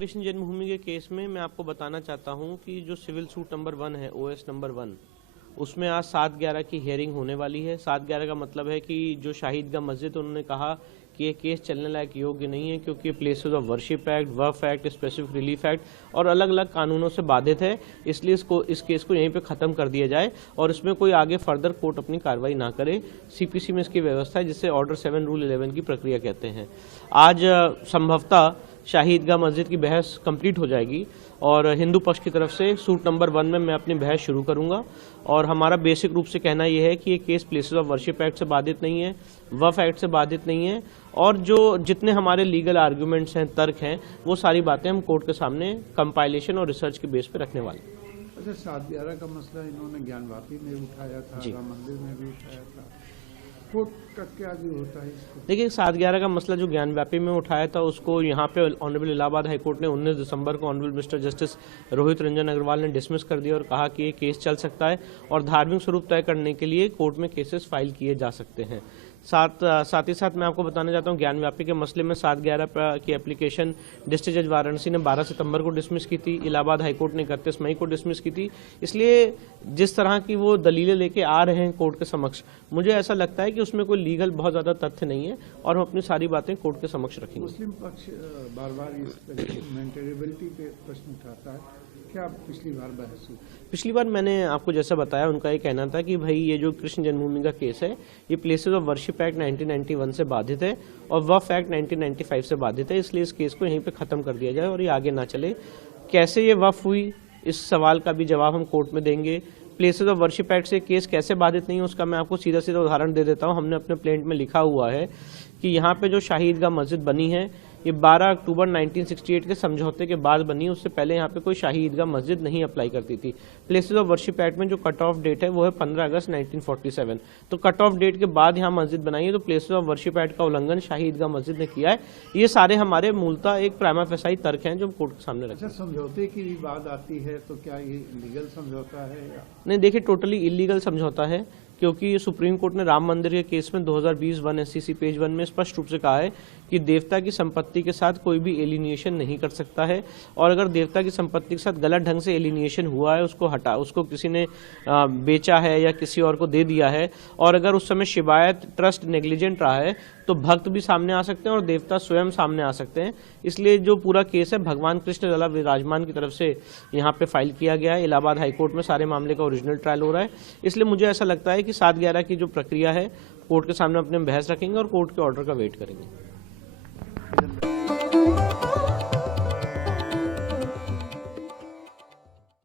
कृष्ण जन्मभूमि के केस में मैं आपको बताना चाहता हूं कि जो सिविल सूट नंबर 1 है, ओएस नंबर 1, उसमें आज 7/11 की हियरिंग होने वाली है। 7/11 का मतलब है कि जो शाहीदगाह मस्जिद, उन्होंने कहा कि ये केस चलने लायक योग्य नहीं है क्योंकि places of worship act, Waqf act, specific relief act और अलग अलग कानूनों से बाधित है। इसलिए इस केस को यहीं पे खत्म कर दिया जाए और इसमें कोई आगे फर्दर कोर्ट अपनी कार्रवाई ना करे। सीपीसी में इसकी व्यवस्था है, जिसे ऑर्डर 7 रूल 11 की प्रक्रिया कहते हैं। आज संभवतः शाहीदगाह मस्जिद की बहस कंप्लीट हो जाएगी और हिंदू पक्ष की तरफ से सूट नंबर 1 में मैं अपनी बहस शुरू करूंगा और हमारा बेसिक रूप से कहना यह है कि ये case places of worship act से बाधित नहीं है, वक्फ एक्ट से बाधित नहीं है और जो जितने हमारे लीगल आर्ग्यूमेंट्स हैं, तर्क हैं, वो सारी बातें हम कोर्ट के सामने कंपाइलेशन और रिसर्च के बेस पे रखने वाले हैं। अच्छा, 7/11 का मसला इन्होंने ज्ञानवापी में उठाया था, राम मंदिर में भी उठाया था, कोर्ट का क्या व्यू होता है इसको? देखिए, 7/11 का मसला जो ज्ञानव्यापी में उठाया था, उसको यहाँ पे ऑनरेबल इलाहाबाद हाईकोर्ट ने 19 दिसंबर को honourable mister justice Rohit Ranjan Agarwal ने डिसमिस कर दिया और कहा कि ये केस चल सकता है और धार्मिक स्वरूप तय करने के लिए कोर्ट में केसेस फाइल किए जा सकते हैं। साथ ही साथ मैं आपको बताना चाहता हूँ, ज्ञानव्यापी के मसले में 7/11 की एप्लीकेशन डिस्ट्रिक्ट जज वाराणसी ने 12 सितंबर को डिसमिस की थी, इलाहाबाद हाईकोर्ट ने 31 मई को डिसमिस की थी। इसलिए जिस तरह की वो दलीलें लेके आ रहे हैं कोर्ट के समक्ष, मुझे ऐसा लगता है कि उसमें कोई लीगल बहुत ज्यादा तथ्य नहीं है और हम अपनी सारी बातें कोर्ट के समक्ष रखेंगे। मुस्लिम पक्ष बार बार इस मेंटेनेबिलिटी पे प्रश्न उठाता है, क्या पिछली बार बहस हुई? पिछली बार मैंने आपको जैसा बताया, उनका ये कहना था कि भाई ये जो कृष्ण जन्मभूमि का केस है, ये प्लेसेस ऑफ वर्शिप एक्ट 1991 से बाधित है और वक्फ एक्ट 1995 से बाधित है, इसलिए इस केस को यहीं पे खत्म कर दिया जाए और ये आगे ना चले। कैसे ये वक्फ हुई, इस सवाल का भी जवाब हम कोर्ट में देंगे। प्लेसेस ऑफ वर्शिप एक्ट से केस कैसे बाधित नहीं है, उसका मैं आपको सीधा सीधा उदाहरण दे देता हूँ। हमने अपने प्लेंट में लिखा हुआ है कि यहाँ पे जो शाहीदगाह मस्जिद बनी है, ये 12 अक्टूबर 1968 के समझौते के बाद बनी। उससे पहले यहाँ पे कोई शाही ईदगाह मस्जिद नहीं अप्लाई करती थी। प्लेसेस ऑफ वर्शिप एक्ट में जो कट ऑफ डेट है वो है 15 अगस्त 1947। तो कट ऑफ डेट के बाद यहाँ मस्जिद बनाई है, तो प्लेसेस ऑफ वर्शिप एक्ट का उल्लंघन शाही ईदगाह मस्जिद ने किया है। ये सारे हमारे मूलतः एक प्राइमा फेसाई तर्क हैं जो कोर्ट के सामने रखे। समझौते की बात आती है तो क्या ये लीगल समझौता है या नहीं? देखिए, टोटली इलीगल समझौता है क्योंकि सुप्रीम कोर्ट ने राम मंदिर के केस में 2020 1 SCC पेज 1 में स्पष्ट रूप से कहा है कि देवता की संपत्ति के साथ कोई भी एलिनिएशन नहीं कर सकता है और अगर देवता की संपत्ति के साथ गलत ढंग से एलिनिएशन हुआ है, उसको किसी ने बेचा है या किसी और को दे दिया है और अगर उस समय शिवायत ट्रस्ट नेग्लिजेंट रहा है, तो भक्त भी सामने आ सकते हैं और देवता स्वयं सामने आ सकते हैं। इसलिए जो पूरा केस है भगवान कृष्ण लला विराजमान की तरफ से यहाँ पे फाइल किया गया है। इलाहाबाद हाईकोर्ट में सारे मामले का ओरिजिनल ट्रायल हो रहा है। इसलिए मुझे ऐसा लगता है कि 7/11 की जो प्रक्रिया है, कोर्ट के सामने अपने बहस रखेंगे और कोर्ट के ऑर्डर का वेट करेंगे।